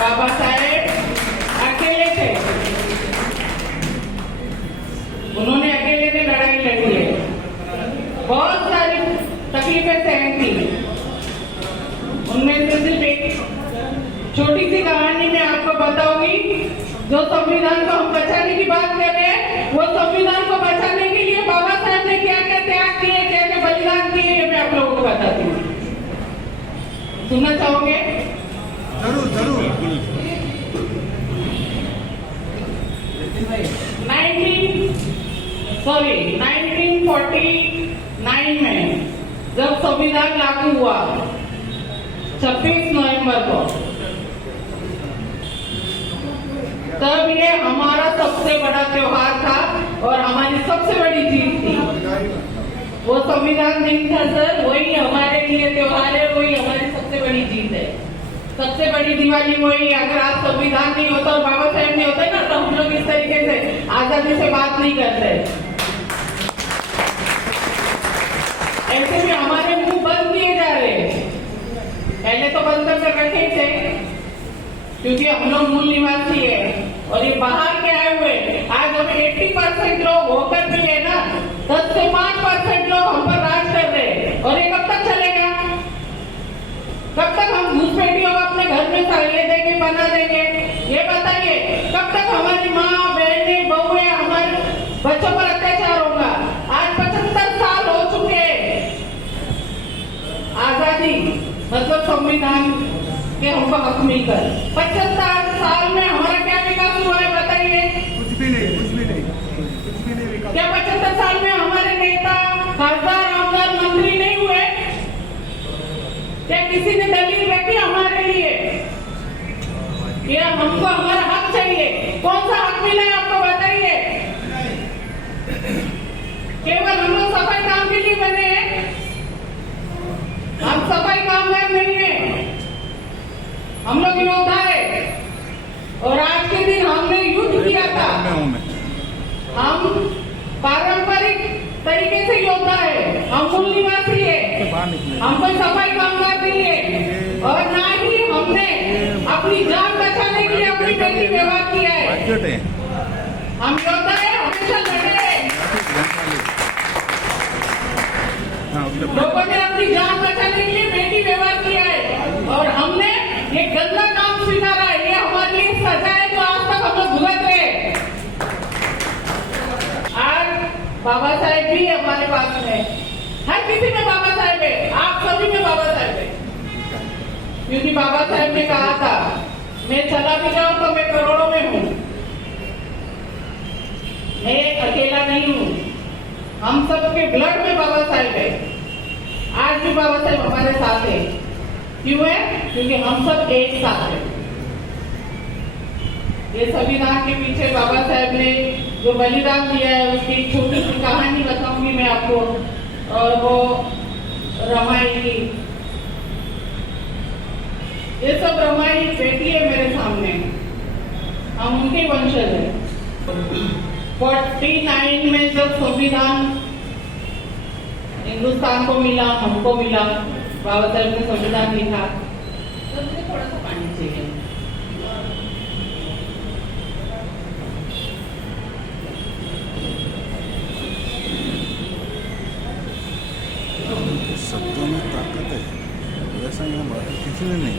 बाबा साहेब अकेले थे, उन्होंने अकेले में लड़ाई लड़ी है, बहुत सारी तकलीफें सहन की। उनमें से सिर्फ एक छोटी सी कहानी मैं आपको बताऊंगी। जो संविधान को हम बचाने की बात कर रहे हैं, वो संविधान को बचाने के लिए बाबा साहब ने क्या क्या त्याग किए, क्या क्या बलिदान किए, ये मैं आप लोगों को बताती हूँ। सुनना चाहोगे? जरूर जरूर। 1949 में जब संविधान लागू हुआ 26 नवंबर को, तब ये हमारा सबसे बड़ा त्योहार था और हमारी सबसे बड़ी जीत थी। वो संविधान दिन था सर, वही हमारे लिए त्योहार है, वही हमारी सबसे बड़ी जीत है। सबसे बड़ी दिवाली वही। अगर आप संविधान नहीं होता और बाबा साहेब नहीं होते ना, तो हम लोग इस तरीके से आजादी से बात नहीं करते। ऐसे में हमारे मुंह बंद किए जा रहे हैं। पहले तो बंद कर रखे थे क्योंकि हम लोग मूल निवासी है और ये बाहर के आए हुए। आज हम 80% लोग होकर भी है ना, 10 से 5% लोग हम पर राज कर रहे हैं। और ये कब तक चलेगा? कब तक हम घुसपैठियों को अपने घर में सहायता देंगे, बना देंगे? ये बताइए, कब तक हमारी माँ, बहनें, बहुएं, हमारे बच्चों पर अत्याचार होगा? आज 75 साल हो चुके हैं। आजादी मतलब संविधान के हमको हक मिलकर 75 साल में हमारा क्या विकास हुआ है बताइए? कुछ भी नहीं, कुछ भी नहीं, कुछ भी नहीं विकास। क्या 75 साल में हमारे नेता, खासदार, आमदार, मंत्री नहीं हुए? क्या किसी ने दलील रखी हमारे लिए? क्या हमको हमारा हक चाहिए? कौन सा हक मिला है आपको बताइए? केवल हम लोग सफाई काम के लिए बने हैं? हम सफाई कामगार नहीं है, हम लोग योद्धा है। और आज के दिन हमने युद्ध किया था। हम पारंपरिक तरीके से योद्धा है, हम मूल निवासी है, हम कोई सफाई कामगार नहीं है। और ना ही हमने अपनी जान बचाने के लिए अपनी बेटी व्यवहार किया है। हम योद्धा है, हमेशा लड़े हैं। लोगों ने अपनी जान बचाने के लिए बेटी व्यवहार किया है और हमने ये गंदा काम स्वीकारा है। ये हमारे लिए सजा है जो आज तक हम लोग भुगत रहे हैं। आज बाबा साहेब भी हमारे पास में, हर किसी में बाबा साहेब है, आप सभी में बाबा साहेब है। क्योंकि बाबा साहेब ने कहा था, मैं चला भी जाऊं तो मैं करोड़ों में हूं, मैं अकेला नहीं हूं। हम सबके ब्लड में बाबा साहेब है। आज भी बाबा साहेब हमारे साथ है। क्यों है? क्योंकि हम सब एक साथ हैं। ये संविधान के पीछे बाबा साहेब ने जो बलिदान दिया है, उसकी एक छोटी सी कहानी बताऊंगी मैं आपको। और वो रामायण की, ये सब रामायण बेटी है मेरे सामने, हम उनके वंशज हैं। 49 में जब संविधान हिंदुस्तान को मिला, हमको मिला, बाबा साहेब ने संविधान लिखा, तो मुझे थोड़ा सा पानी चाहिए। शब्दों में ताकत है, वैसा यहाँ बात किसी ने नहीं।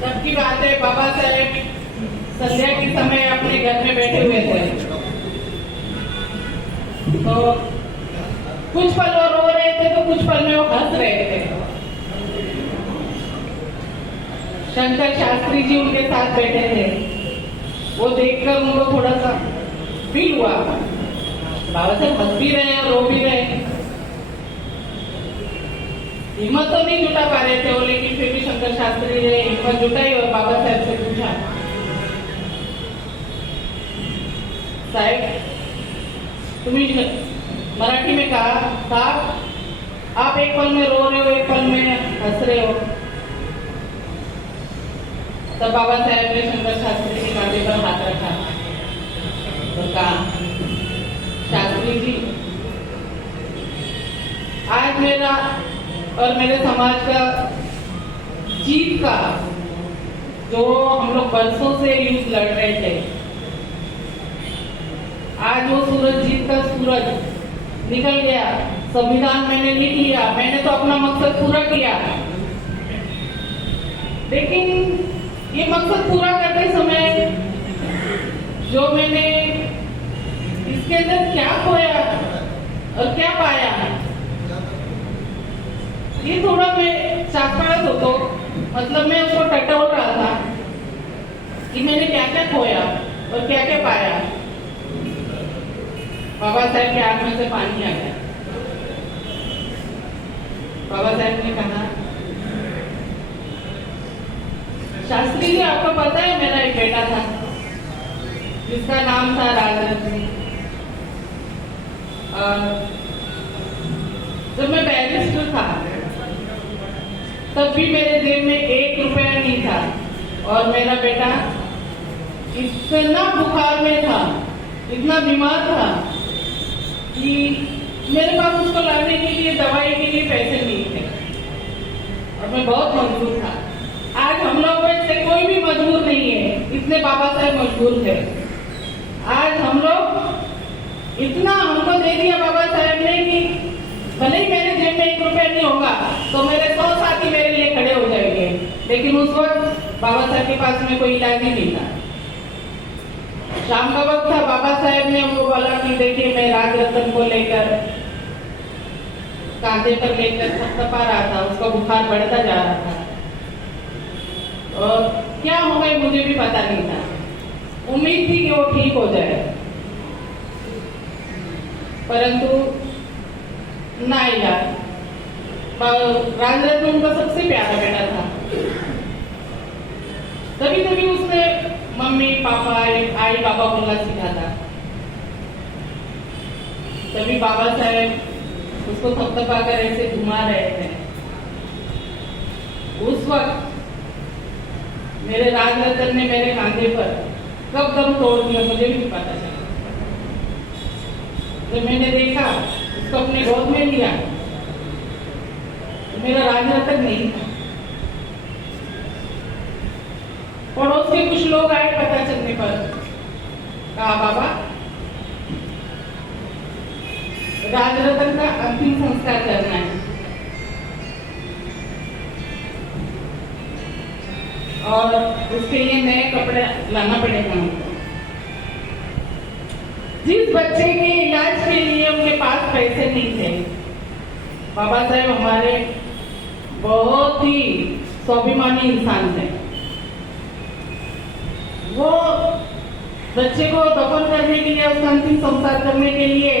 तब की बात है, बाबा साहेब संध्या के समय अपने घर में बैठे हुए थे, तो कुछ पल वो रो रहे थे तो कुछ पल में वो हंस रहे थे। शंकर शास्त्री जी उनके साथ बैठे थे। वो देखकर उनको थोड़ा सा फील हुआ, बाबा साहब हंस भी रहे हैं, रो भी रहे हैं। हिम्मत तो नहीं जुटा पा रहे थे वो, लेकिन फिर भी शंकर शास्त्री ने हिम्मत जुटाई और बाबा साहब से पूछा, साहब तुम्हें मराठी में कहा था, आप एक पल में रो रहे हो, एक पल में हंस रहे हो। तब बाबा साहेब ने शंकर शास्त्री के कांधे पर हाथ रखा और कहा, शास्त्री जी, आज मेरा और मेरे समाज का जीत का जो हम लोग बरसों से युद्ध लड़ रहे थे, आज वो सूरज जीत का सूरज निकल गया। संविधान मैंने लिख लिया, मैंने तो अपना मकसद पूरा किया। लेकिन ये मकसद पूरा करते समय जो मैंने इसके अंदर क्या खोया और क्या पाया, ये थोड़ा मैं चाकपास हो तो मतलब मैं उसको टटोल रहा था कि मैंने क्या क्या खोया और क्या क्या पाया। बाबा साहब के आंख में से पानी आ गया। बाबा साहब ने कहा, शास्त्री जी आपको पता है मेरा एक बेटा था जिसका नाम था राजरत्न। जब मैं बैरिस्टर था तब भी मेरे जेब में 1 रुपया नहीं था और मेरा बेटा इतना बुखार में था, इतना बीमार था कि मेरे पास उसको लाने के लिए, दवाई के लिए पैसे नहीं थे और मैं बहुत मजबूर था। आज हम लोग में से कोई भी मजबूर नहीं है, इतने बाबा साहब मजबूर थे। आज हम लोग इतना हमको दे दिया बाबा साहब ने कि भले ही मेरे जेब में 1 रुपया नहीं होगा तो मेरे 100 साथी मेरे लिए खड़े हो जाएंगे, लेकिन उस वक्त बाबा साहब के पास में कोई इलाज ही नहीं था। शाम का वक्त था, बाबा साहब ने हमको बोला कि देखिए मैं राजरत्न को लेकर कांधे पर लेकर थपथपा रहा था, उसका बुखार बढ़ता जा रहा था और क्या होगा मुझे भी पता नहीं था। उम्मीद थी कि वो ठीक हो जाए, परंतु ना यार, राजरत्न उनका सबसे प्यारा बेटा था। तभी तभी उसने मम्मी पापा आई बाबा बोलना सीखा था। तभी बाबा साहब उसको थपथपा कर ऐसे घुमा रहे थे। उस वक्त मेरे राजरत्न ने मेरे कांधे पर कब दम तोड़ दिया मुझे भी पता चला। जब मैंने देखा, उसको अपने गोद में लिया, मेरा राजरत्न नहीं था। पड़ोस के कुछ लोग आए पता चलने पर, कहा बाबा राजरत्न का अंतिम संस्कार करना है और उसके लिए नए कपड़े लाना पड़ेगा हमको। जिस बच्चे के इलाज के लिए उनके पास पैसे नहीं थे, बाबा साहब हमारे बहुत ही स्वाभिमानी इंसान थे। वो बच्चे को दफन करने के लिए, उसका अंतिम संस्कार करने के लिए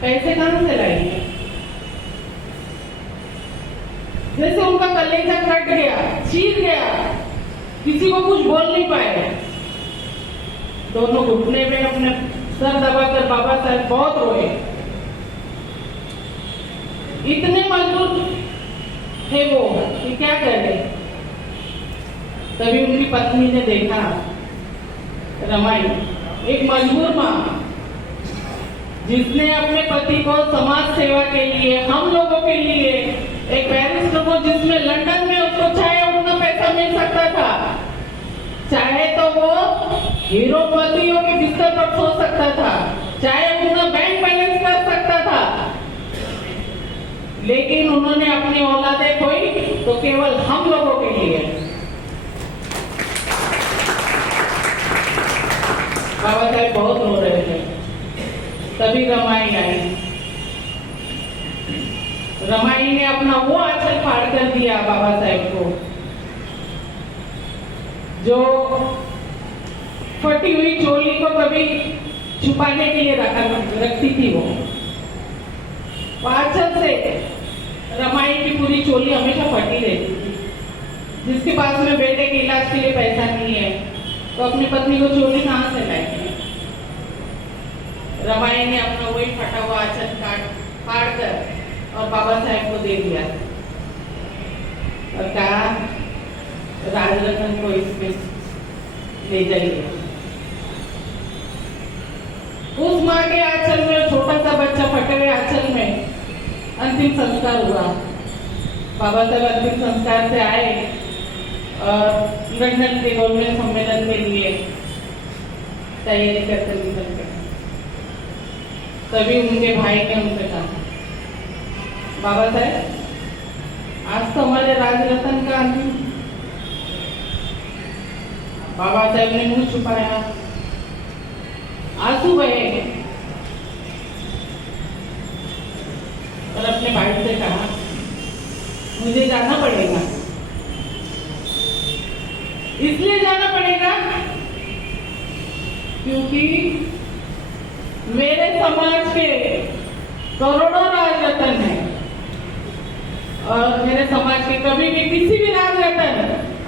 पैसे कहां से लाएंगे? जैसे उनका कलेजा कट गया, चीर गया, किसी को कुछ बोल नहीं पाए। दोनों घुटने में अपने सर दबाकर बाबा साहब बहुत रोए। इतने मजबूर थे वो कि क्या करे। तभी उनकी पत्नी ने देखा, रमाई, एक मजबूर माँ जिसने अपने पति को समाज सेवा के लिए, हम लोगों के लिए, एक बैरिस्टर को जिसमें लंदन में उसको चाहे उतना पैसा मिल सकता था, चाहे तो वो हीरोपतियों के बिस्तर पर सो सकता था, चाहे उतना बैंक बैलेंस कर सकता था, लेकिन उन्होंने अपनी औलादें खोई तो केवल हम लोगों के लिए। बाबा साहब बहुत रो रहे थे। तभी रमाई आई। रमाई ने अपना वो आंचल फाड़ कर दिया बाबा साहब को, जो फटी हुई चोली को कभी छुपाने के लिए रखती थी। वो आंचल से रमाई की पूरी चोली हमेशा फटी रहती थी। जिसके पास में बेटे के इलाज के लिए पैसा नहीं है तो अपनी पत्नी को चोली कहां से लाएगी? रमाई ने अपना वही फटा हुआ आंचल फाड़ कर और बाबा साहब को दे दिया और कहा, राजरत्न को इसमें ले जाइए। उस माँ के आंचल में छोटा सा बच्चा फटे हुए आंचल में अंतिम संस्कार हुआ। बाबा साहब अंतिम संस्कार से आए और लंदन के गोलमेज सम्मेलन के लिए तैयारी करते निकल गए। तभी उनके भाई ने उनसे कहा, बाबा साहब आज तो हमारे राजरतन का अंतिम। बाबा साहब ने मुंह छुपाया, आंसू बहे और अपने भाई से कहा, मुझे जाना पड़ेगा। इसलिए जाना पड़ेगा क्योंकि मेरे समाज के करोड़ों राजरतन हैं और मेरे समाज के कभी भी किसी भी राजरतन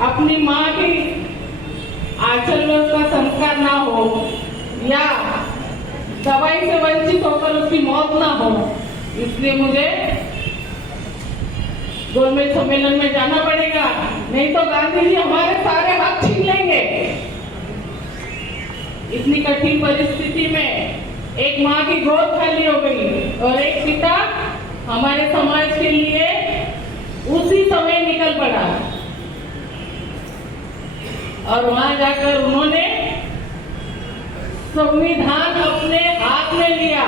अपनी माँ की आंचल में उसका संस्कार ना हो या दवाई से वंचित होकर उसकी मौत ना हो, इसलिए मुझे गोलमेज सम्मेलन में जाना पड़ेगा, नहीं तो गांधी जी हमारे सारे हक छीन लेंगे। इतनी कठिन परिस्थिति में एक माँ की गोद खाली हो गई और एक पिता हमारे समाज के लिए उसी समय निकल पड़ा और वहां जाकर उन्होंने संविधान अपने हाथ में लिया,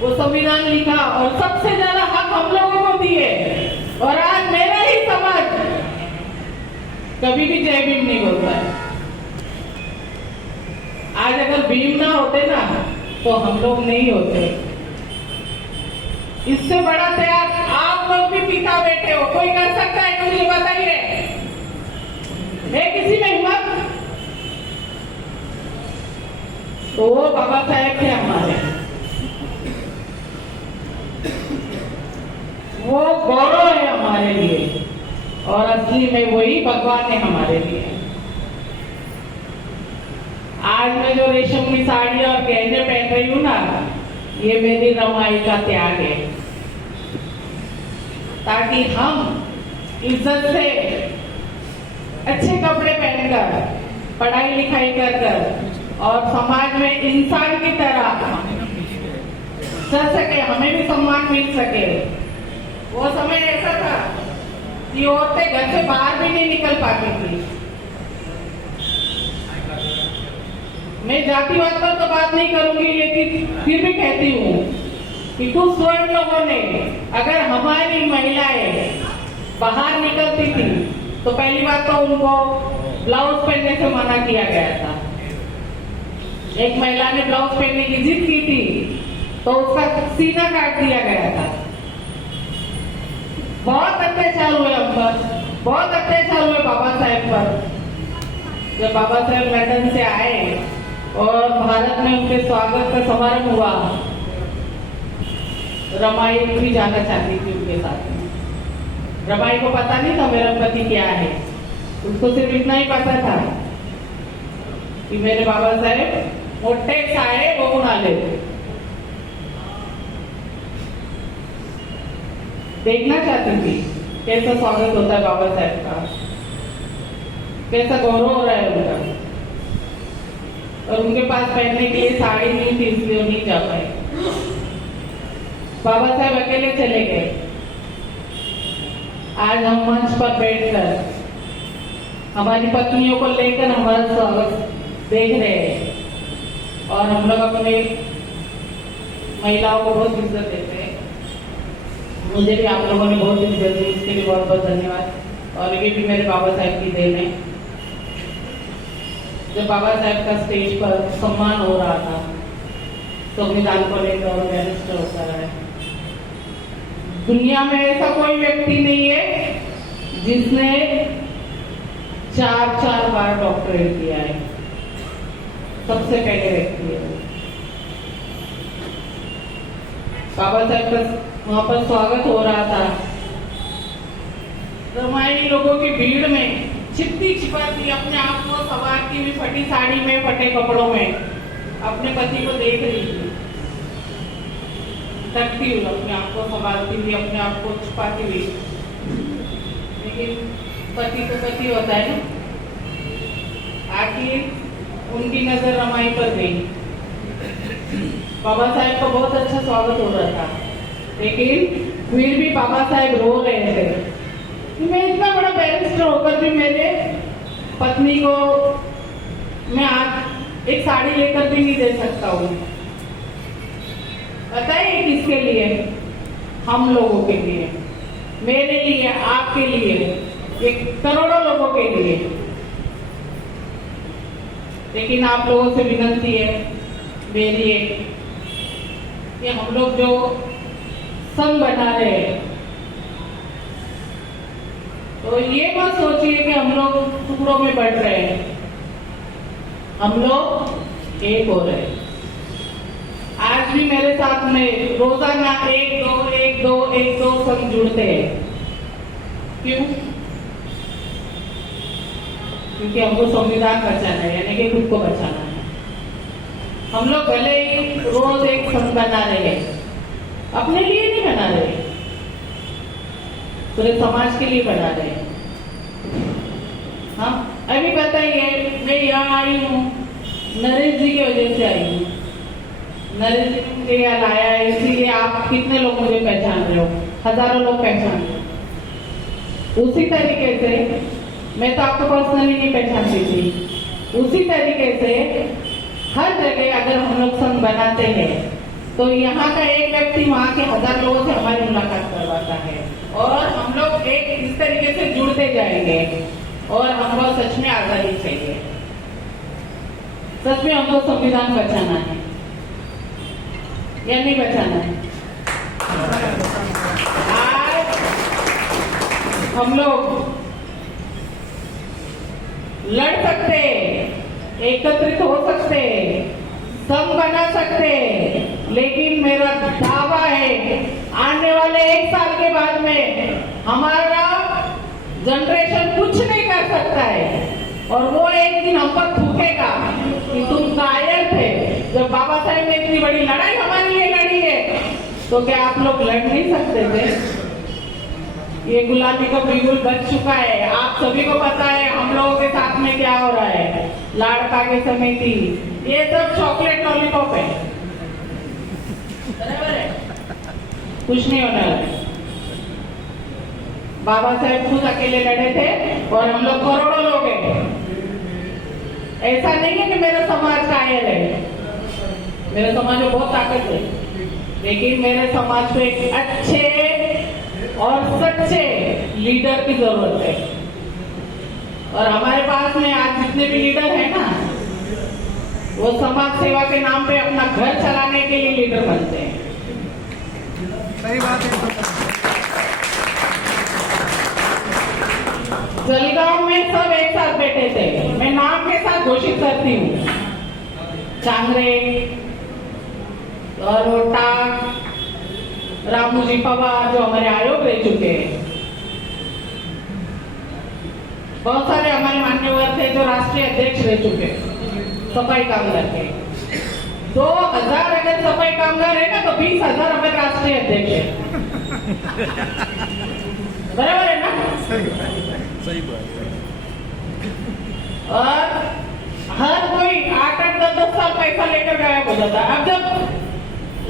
वो संविधान लिखा और सबसे ज्यादा हक हम लोगों को दिए। और आज मेरा ही समाज कभी भी जय भीम नहीं बोलता है। आज अगर भीम ना होते ना तो हम लोग नहीं होते। इससे बड़ा त्याग आप लोग भी पिता बेटे हो, कोई कर सकता है तो मुझे बताइए, है किसी में हिम्मत? तो वो बाबा साहेब थे हमारे, वो गौरव है हमारे लिए और असली में वही भगवान है हमारे लिए। आज मैं जो रेशम की साड़ी और गहने पहन रही हूँ ना, ये मेरी रमाई का त्याग है, ताकि हम इज्जत से अच्छे कपड़े पहनकर पढ़ाई लिखाई कर और समाज में इंसान की तरह चल सके, हमें भी सम्मान मिल सके। वो समय ऐसा था कि औरतें घर से बाहर भी नहीं निकल पाती थी। मैं जातिवाद पर तो बात नहीं करूंगी, लेकिन फिर भी कहती हूँ कि कुछ स्वर्ण लोगों ने अगर हमारी महिलाएं बाहर निकलती थी तो पहली बात तो उनको ब्लाउज पहनने से मना किया गया था। एक महिला ने ब्लाउज पहनने की जिद की थी तो उसका सीना काट दिया गया था। बहुत अत्याचार हुए हम पर, बहुत अत्याचार हुए बाबा साहेब पर। जब बाबा साहेब लंदन से आए और भारत में उनके स्वागत का समारोह हुआ, रमाई भी जाना चाहती थी उनके साथ में। रमाई को पता नहीं था मेरा पति क्या है, उसको सिर्फ इतना ही पता था कि मेरे बाबा साहेब मोटे साए बघून आले। देखना चाहती थी कैसा स्वागत होता है बाबा साहेब का, कैसा गौरव हो रहा है उनका। और उनके पास पहनने के लिए साड़ी नहीं थी, इसलिए नहीं जा पाए। बाबा साहेब अकेले चले गए। आज हम मंच पर बैठकर हमारी पत्नियों को लेकर हमारा स्वागत देख रहे हैं और हम लोग अपने महिलाओं को बहुत इज्जत देते हैं। मुझे भी आप लोगों ने बहुत इज्जत दी, इसके लिए बहुत बहुत धन्यवाद। और ये भी मेरे बाबा साहेब की देन है। जब बाबा साहेब का स्टेज पर सम्मान हो रहा था, संविधान को लेकर और बैरिस्टर होता रहा है। दुनिया में ऐसा कोई व्यक्ति नहीं है जिसने 4 बार डॉक्टरेट किया है, सबसे पहले व्यक्ति है। बाबा साहेब का वहां पर स्वागत हो रहा था। रमाई लोगों की भीड़ में छिपती छिपाती अपने आप को संवारती हुई, फटी साड़ी में, फटे कपड़ों में अपने पति को देख रही थी, थकती हुई, अपने आप को संभालती हुई, अपने आप को छुपाती हुई। लेकिन पति तो पति होता है ना। आखिर उनकी नजर रमाई पर गई। बाबा साहेब का बहुत अच्छा स्वागत हो रहा था, लेकिन फिर भी बाबा साहेब रो रहे थे कि मैं इतना बड़ा मिनिस्टर होकर भी मेरे पत्नी को मैं आज एक साड़ी लेकर भी नहीं दे सकता हूँ। पता है ये किसके लिए? हम लोगों के लिए, मेरे लिए, आपके लिए, ये करोड़ों लोगों के लिए। लेकिन आप लोगों से विनती है मेरी एक, कि हम लोग जो संघ बना रहे हैं, तो ये मत सोचिए कि हम लोग टुकड़ों में बढ़ रहे हैं। हम लोग एक हो रहे हैं। आज भी मेरे साथ में रोजाना एक दो संघ जुड़ते हैं। क्यों? क्योंकि हमको संविधान बचाना है, यानी कि खुद को बचाना है। हम लोग भले ही रोज एक संघ बना रहे हैं, अपने लिए नहीं बना रहे, पूरे समाज के लिए बना रहे हैं। हाँ, अभी बताइए, मैं यहाँ आई हूँ नरेश जी की वजह से आई हूँ। नरेश जी ने मुझे यहाँ लाया है, इसीलिए आप कितने लोग मुझे पहचान रहे हो, हजारों लोग पहचान रहे हो। उसी तरीके से मैं तो आपको पर्सनली नहीं पहचानती थी। उसी तरीके से हर जगह अगर हम लोग संघ बनाते हैं तो यहाँ का एक व्यक्ति वहाँ के 1000 लोगों से हमारी मुलाकात करवाता है, और हम लोग एक इस तरीके से जुड़ते जाएंगे। और हमको सच में आजादी चाहिए, सच में हमको संविधान बचाना है या नहीं बचाना है? आज हम लोग लड़ सकते, एकत्रित हो सकते, संघ बना सकते, लेकिन मेरा दावा है आने वाले 1 साल के बाद में हमारा जनरेशन कुछ नहीं कर सकता है, और वो एक दिन हम पर थूकेगा कि तुम कायर थे जब बाबा साहेब ने इतनी बड़ी लड़ाई हमारे लिए लड़ी है, तो क्या आप लोग लड़ नहीं सकते थे? ये गुलामी का बिल्कुल बच चुका है। आप सभी को पता है हम लोगों के साथ में क्या हो रहा है। लाड़का की समिति, ये सब चॉकलेट लॉलीपॉप है, बराबर है? कुछ नहीं होने वाला। बाबा साहेब खुद अकेले लड़े थे और हम लोग करोड़ों लोग हैं। ऐसा नहीं है कि मेरा समाज कायर है, मेरे समाज में बहुत ताकत है, लेकिन मेरे समाज को एक अच्छे और सच्चे लीडर की जरूरत है। और हमारे पास में आज जितने भी लीडर हैं ना, वो समाज सेवा के नाम पे अपना घर चलाने के लिए लीडर बनते हैं। सही बात है। जलगांव में सब एक साथ बैठे थे, मैं नाम के साथ घोषित करती हूँ। चांगरे और रोटा, रामूजी पवार जो हमारे आयोग रह चुके हैं, बहुत सारे हमारे मान्यवर थे जो राष्ट्रीय अध्यक्ष रह चुके सफाई कामगार के। 2000 अगर सफाई कामगार है ना, तो 20,000 हमारे राष्ट्रीय अध्यक्ष है। बराबर है ना? सही बात है। और हर कोई 8-8, 10-10 साल पैसा लेकर गायब हो जाता। अब जब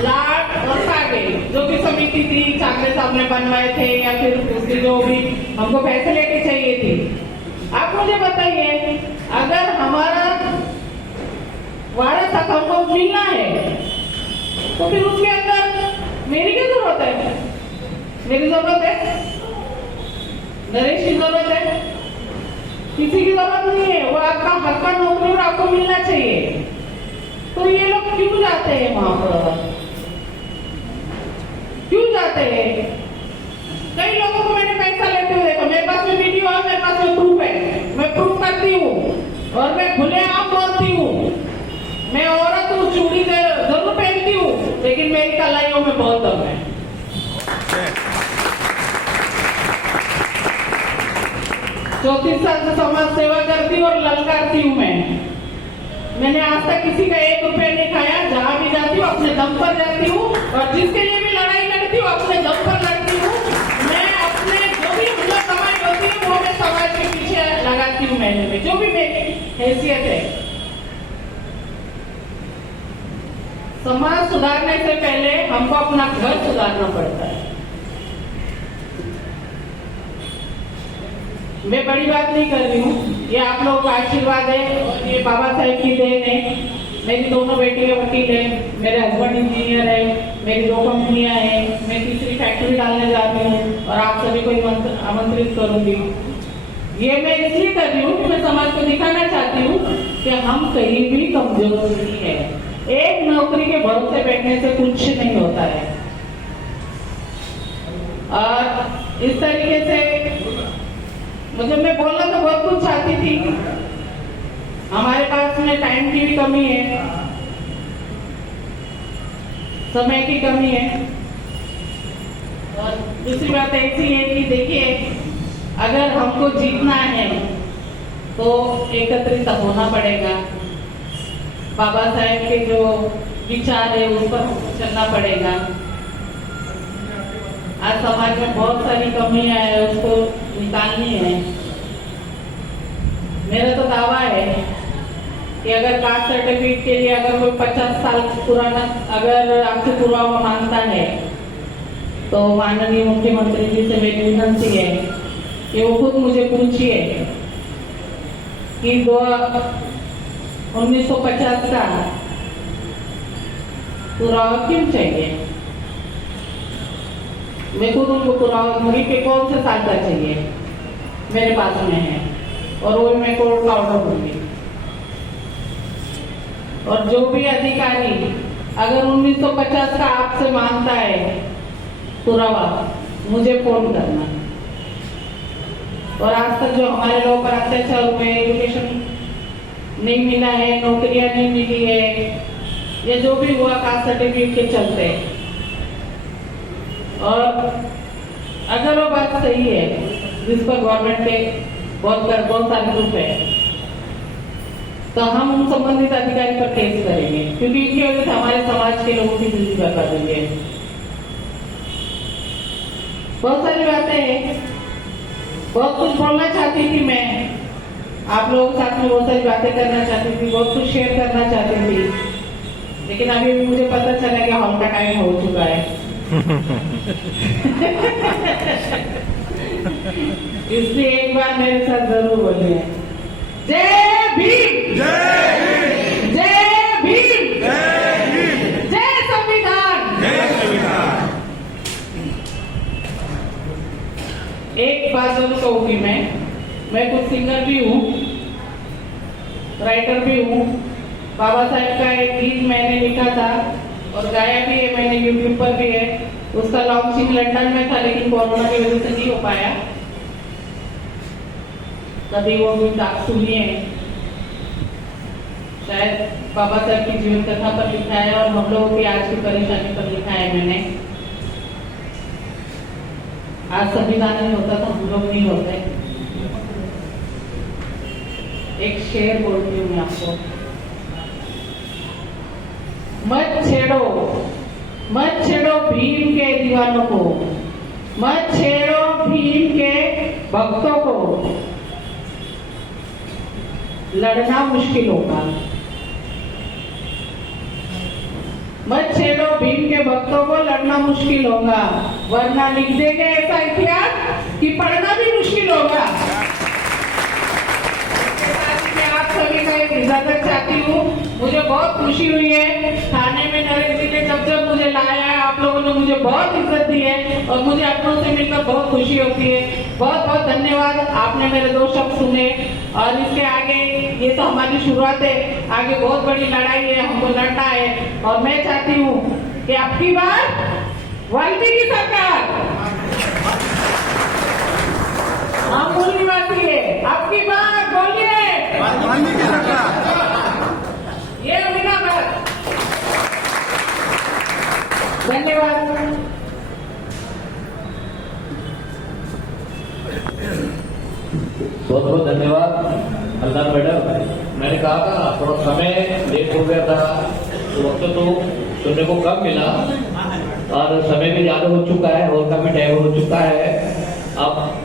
लाट और सागे जो भी समिति थी, चांगरे साहब ने बनवाए थे, या फिर उसकी जो भी हमको पैसे लेके चाहिए थी, आप मुझे बताइए, अगर हमारा वारस हक हमको मिलना है तो फिर उसके अंदर मेरी क्या जरूरत है? मेरी जरूरत है, नरेश की जरूरत है, किसी की जरूरत नहीं है। वो आपका हक का नौकरी और आपको मिलना चाहिए। तो ये लोग क्यों जाते हैं वहां पर? क्यों जाते हैं? कई लोगों को मैंने पैसा लेते हुए देखा। मेरे पास में वीडियो है, मेरे पास में प्रूफ है, मैं प्रूफ करती हूँ और मैं खुलेआम बोलती हूँ। मैं औरत हूँ, चूड़ी जरूर पहनती हूँ, लेकिन मेरी कलाइयों में बहुत दम है। 34 साल से समाज सेवा करती हूँ और ललकारती हूँ। मैंने आज तक किसी का 1 रुपया नहीं खाया। जहां भी जाती हूँ अपने दम पर जाती हूँ, और जिसके लिए भी लड़ाई लड़ती हूँ अपने दम पर लड़ती हूँ। मैं अपने जो भी मुझे कमाई होती है वो मैं समाज के पीछे लगाती हूँ। महीने में जो भी मेरी हैसियत है। समाज सुधारने से पहले हमको अपना घर सुधारना पड़ता है। मैं बड़ी बात नहीं कर रही हूँ, ये आप लोगों का आशीर्वाद है और ये बाबा साहेब की देन है। मेरी दोनों बेटियां वकील है, मेरे हस्बैंड इंजीनियर है, मेरी 2 कंपनियां हैं, मैं तीसरी फैक्ट्री डालने जा रही हूँ और आप सभी को आमंत्रित करूंगी। ये मैं इसलिए कर रही हूँ कि मैं समाज को दिखाना चाहती हूँ कि हम कहीं भी कमजोर नहीं है। एक नौकरी के भरोसे बैठने से कुछ नहीं होता है। और इस तरीके से मतलब मैं बोलना तो बहुत कुछ चाहती थी, हमारे पास में टाइम की भी कमी है, समय की कमी है। और दूसरी बात ऐसी है कि देखिए, अगर हमको जीतना है तो एकत्रित होना पड़ेगा। बाबा साहेब के जो विचार है उस पर हमको चलना पड़ेगा। आज समाज में बहुत सारी कमियां है, उसको निकालनी है। मेरा तो दावा है कि अगर कास्ट सर्टिफिकेट के लिए अगर कोई 50 साल पुराना अगर आपसे पुरावा मांगता है तो माननीय मुख्यमंत्री जी से मेरी विनती है कि वो खुद मुझे पूछिए कि 1950 का पुरावा क्यों चाहिए। मैं खुद उनको पुरावा दूंगी कि कौन से साल का चाहिए, मेरे पास में है, और वो मैं कोर्ट का ऑर्डर दूंगी। और जो भी अधिकारी अगर 1950 का आपसे मांगता है पुरावा, मुझे फोन करना। और आज तक जो हमारे लोगों पर अत्याचार हुए, एजुकेशन नहीं मिला है, नौकरियां नहीं मिली है, ये जो भी हुआ कास्ट सर्टिफिकेट के चलते। और अगर वो बात सही है जिस पर गवर्नमेंट के बहुत सारे ग्रुप है, तो हम उन संबंधित अधिकारी पर केस करेंगे, क्योंकि इनकी वजह से हमारे समाज के लोगों की जिंदगी बर्बाद हुई है। बहुत सारी बातें हैं, बहुत कुछ बोलना चाहती थी मैं, आप लोगों के साथ में बहुत सारी बातें करना चाहती थी, बहुत कुछ शेयर करना चाहती थी, लेकिन अभी मुझे पता चला कि हॉल का टाइम हो चुका है। इसलिए एक बार मेरे साथ जरूर बोलिए, जय भीम, जय भीम, जय भीम, जय भीम, जय संविधान, जय संविधान। एक बात जरूर कहूंगी, मैं कुछ सिंगर भी हूँ, राइटर भी हूँ। बाबा साहेब का एक गीत मैंने लिखा था और गाया भी है मैंने, यूट्यूब पर भी है। उसका लॉन्चिंग लंदन में था, लेकिन कोरोना की वजह से नहीं हो पाया। कभी वो गीत आप सुनिए, शायद बाबा साहब की जीवन कथा पर लिखा है और हम लोगों की आज की परेशानी पर लिखा है मैंने। आज संविधान नहीं होता तो हम लोग नहीं होते। एक शेर बोलती हूँ मैं आपको, मत छेड़ो भीम के दीवानों को, मत छेड़ो भीम के भक्तों को, लड़ना मुश्किल होगा। मत छेड़ो भीम के भक्तों को, लड़ना मुश्किल होगा, वरना लिख देंगे ऐसा इतिहास कि पढ़ना भी मुश्किल होगा। मैं आप सभी का एक इजाजत चाहती हूँ। मुझे बहुत खुशी हुई है थाने में नरेंद्र जी ने जब मुझे लाया है, आप लोगों ने मुझे बहुत इज्जत दी है और मुझे अपनों से मिलकर बहुत खुशी होती है। बहुत बहुत धन्यवाद, आपने मेरे 2 शब्द सुने। और इसके आगे ये तो हमारी शुरुआत है, आगे बहुत बड़ी लड़ाई है, हमको लड़ना है। और मैं चाहती हूँ कि अब की बार वाल्मीकि सरकार, हम मूल निवासी है, अब की बार बोलिए वाल्मीकि सरकार। ये अभिनंदन, धन्यवाद। बहुत बहुत धन्यवाद अल्लाह मैडम। मैंने कहा था थोड़ा समय लेट हो गया था, तो वक्त तो सुनने को कम मिला और समय भी ज्यादा हो चुका है और काफी टाइम हो चुका है। अब